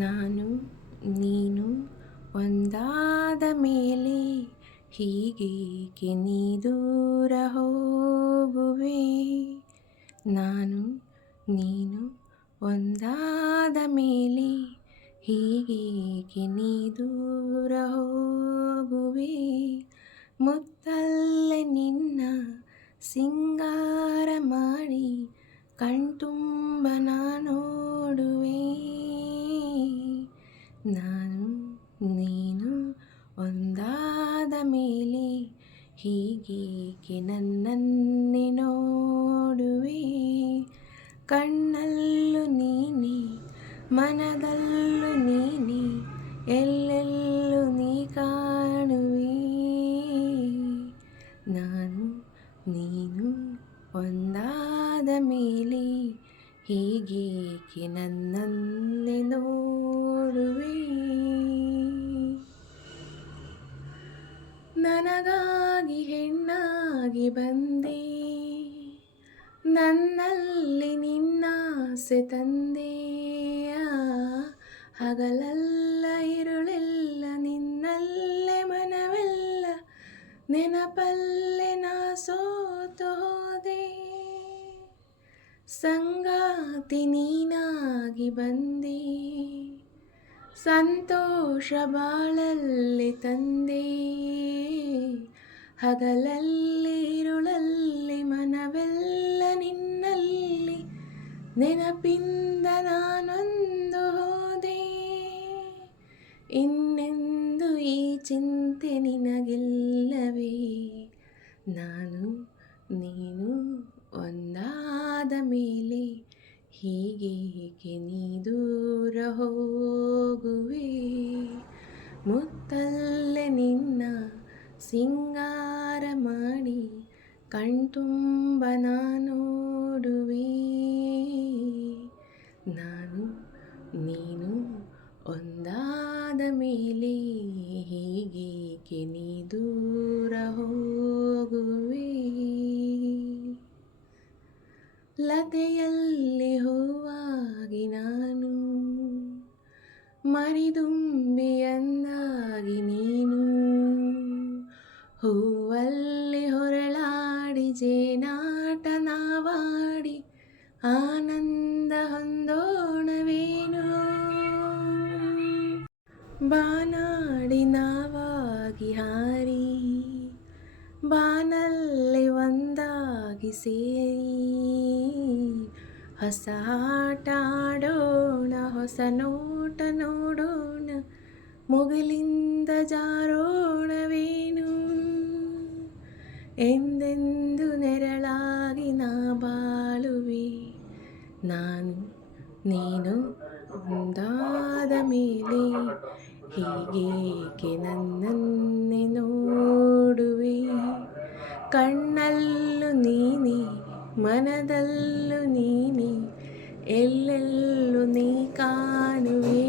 ನಾನು ನೀನು ಒಂದಾದ ಮೇಲೆ ಹೀಗೇಕೆ ನೀ ದೂರ ಹೋಗುವೆ. ನಾನು ನೀನು ಒಂದಾದ ಮೇಲೆ ಹೀಗೇಕೆ ನೀ ದೂರ ಹೋಗುವೆ. ಮುತ್ತಲ್ಲೇ ನಿನ್ನ ಸಿಂಗಾರ ಮಾಡಿ ಕಣ್ತುಂಬ ನಾ ನೋಡುವೆ. ನಾನು ನೀನು ಒಂದಾದ ಮೇಲೆ ಹೀಗೇಕೆ ನನ್ನನ್ನೇ ನೋಡುವೆ. ಕಣ್ಣಲ್ಲೂ ನೀನೆ ಮನದಲ್ಲೂ ನೀನೆ ಎಲ್ಲೆಲ್ಲೂ ನೀ ಕಾಣುವೆ. ನಾನು ನೀನು ಒಂದಾದ ಮೇಲೆ ಹೀಗೇಕೆ ನನ್ನನ್ನೇ ನೋಡುವೆ. ನನಗಾಗಿ ಹೆಣ್ಣಾಗಿ ಬಂದೆ, ನನ್ನಲ್ಲಿ ನಿನ್ನಾಸೆ ತಂದೆ. ಹಗಲೆಲ್ಲ ಇರುಳೆಲ್ಲ ನಿನ್ನಲ್ಲೇ ಮನವೆಲ್ಲ ನೆನಪಲ್ಲೇ ನಾ ಸೋತು ಹೋದೆ. ಸಂಗಾತಿ ನೀನಾಗಿ ಬಂದೆ, ಸಂತೋಷ ಬಾಳಲ್ಲಿ ತಂದೆ. ಹಗಲಲ್ಲಿ ಇರುಳಲ್ಲಿ ಮನವೆಲ್ಲ ನಿನ್ನಲ್ಲಿ ನೆನಪಿಂದ ನಾನೊಂದು ಹೋದೆ. ಇನ್ನೆಂದು ಈ ಚಿಂತೆ ನಿನಗಿಲ್ಲವೇ. ನಾನು ನೀನು ಒಂದಾದ ಮೇಲೆ ಹೀಗೇಕೆ ನೀ ದೂರ ಹೋಗುವೆ. ಮುತ್ತಲ್ಲೇ ನಿನ್ನ ಸಿಂಗಾರ ಮಾಡಿ ಕಣ್ತುಂಬ ನಾ ನೋಡುವೆ. ನಾನು ನೀನು ಒಂದಾದ ಮೇಲೆ ಹೀಗೇಕೆ ನೀ ದೂರ ಹೋಗುವೆ. ಲತೆಯಲ್ಲಿ ಹೂವಾಗಿ ನಾನು, ಮರಿದುಂಬಿಯಂದಾಗಿ ನೀನು. ಹೂವಲ್ಲಿ ಹೊರಳಾಡಿ ಜೇನಾಟ ನಾವಾಡಿ ಆನಂದ ಹೊಂದೋಣವೇನು. ಬಾನಾಡಿ ನಾವಾಗಿ ಹಾರಿ ಬಾನಲ್ಲಿ ಒಂದಾಗಿ ಸೇರಿ. ಹೊಸ ಆಟ ಆಡೋಣ, ಹೊಸ ನೋಟ ನೋಡೋಣ, ಮುಗಿಲಿಂದ ಜಾರೋಣವೇನು. ಎಂದೆಂದು ನೆರಳಾಗಿ ನಾ ಬಾಳುವೆ. ನಾನು ನೀನು ಒಂದಾದ ಮೇಲೆ ಹೀಗೇಕೆ ನನ್ನನ್ನೇ ನೋಡುವೆ. ಕಣ್ಣಲ್ಲೂ ನೀನೆ ಮನದಲ್ಲೂ ನೀನೆ ಎಲ್ಲೆಲ್ಲೂ ನೀ ಕಾಣುವೆ.